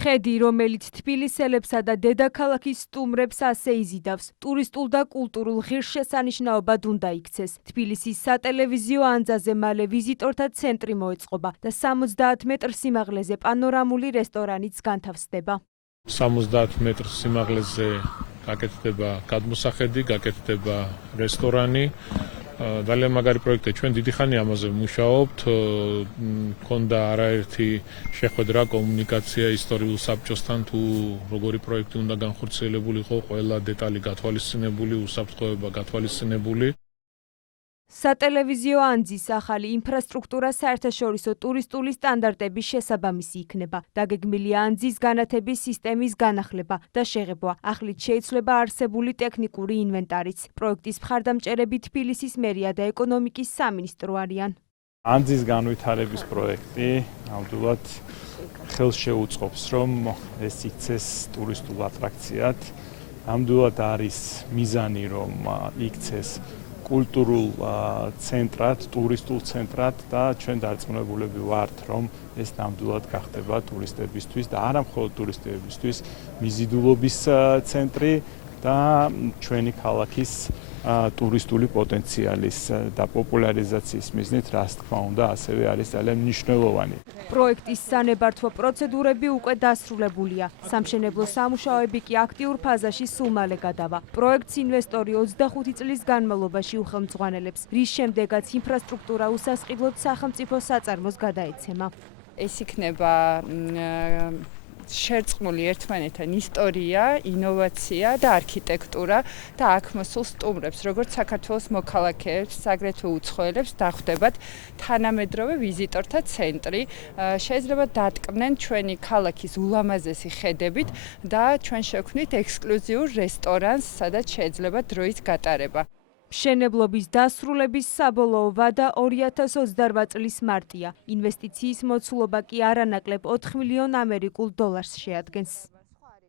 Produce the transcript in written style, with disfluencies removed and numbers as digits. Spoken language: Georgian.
ხედი, რომელიც თბილისელებსა და დედაქალაქის სტუმრებს ასე იზიდავს, ტურისტულ და კულტურულ ღირსშესანიშნაობად უნდა იქცეს. თბილისის სატელევიზიო ანძაზე მალე ვიზიტორთა ცენტრი მოეწყობა და 70 მეტრ სიმაღლეზე პანორამული რესტორანიც განთავსდება. 70 მეტრ სიმაღლეზე გაკეთდება გადმოსახედი, გაკეთდება რესტორანი. ძალიან მაგარი პროექტია, ჩვენ დიდი ხანი ამაზე ვმუშაობთ. მქონდა არაერთი შეხვედრა, კომუნიკაცია ისტორიულ საბჭოსთან, თუ როგორი პროექტი უნდა განხორციელებული იყო, ყველა დეტალი გათვალისწინებული, უსაფრთხოება გათვალისწინებული. სატელევიზიო ანძის ახალი ინფრასტრუქტურა საერთაშორისო ტურისტული სტანდარტების შესაბამისი იქნება. დაგეგმილია ანძის განათების სისტემის განახლება და შეღებვა. ახლით შეიცვლება არსებული ტექნიკური ინვენტარიც. პროექტის მხარდამჭერები თბილისის მერია და ეკონომიკის სამინისტრო არიან. ანძის განვითარების პროექტი ნამდვილად ხელს შეუწყობს, რომ ეს იქცეს ტურისტულ ატრაქციად. ნამდვილად არის მიზანი, რომ იქცეს კულტურულ ცენტრად, ტურისტულ ცენტრად და ჩვენ დარწმუნებულები ვართ, რომ ეს ნამდვილად გახდება ტურისტებისთვის და არა მხოლოდ ტურისტებისთვის, მიზიდულობის ცენტრი და ჩვენი ქალაქის ტურისტული პოტენციალის და პოპულარიზაციის მიზნით, რაც თქმა უნდა, ასევე არის ძალიან მნიშვნელოვანი. პროექტის სანებართვო პროცედურები უკვე დასრულებულია. სამშენებლო სამუშაოები კი აქტიურ ფაზაში სულ მალე გადავა. პროექტს ინვესტორი 25 წლის განმავლობაში უხელმძღვანელებს, რის შემდეგაც ინფრასტრუქტურა უსასყიდლოდ სახელმწიფო საწარმოს გადაეცემა. ეს იქნება შერწყმული ერთმანეთთან ისტორია, ინოვაცია და არქიტექტურა და აქ მოსულ სტუმრებს, როგორც საქართველოს მოქალაქეებს, აგრეთვე უცხოელებს დახვდებათ თანამედროვე ვიზიტორთა ცენტრი. შეიძლება დატკბნენ ჩვენი ქალაქის ულამაზესი ხედებით და ჩვენ შევქმნით ექსკლუზიურ რესტორანს, სადაც შეიძლება დროის გატარება. მშენებლობის დასრულების საბოლოო ვადა 2028 წლის მარტია. ინვესტიციის მოცულობა კი არანაკლებ $4 მილიონ ამერიკულ დოლარს შეადგენს.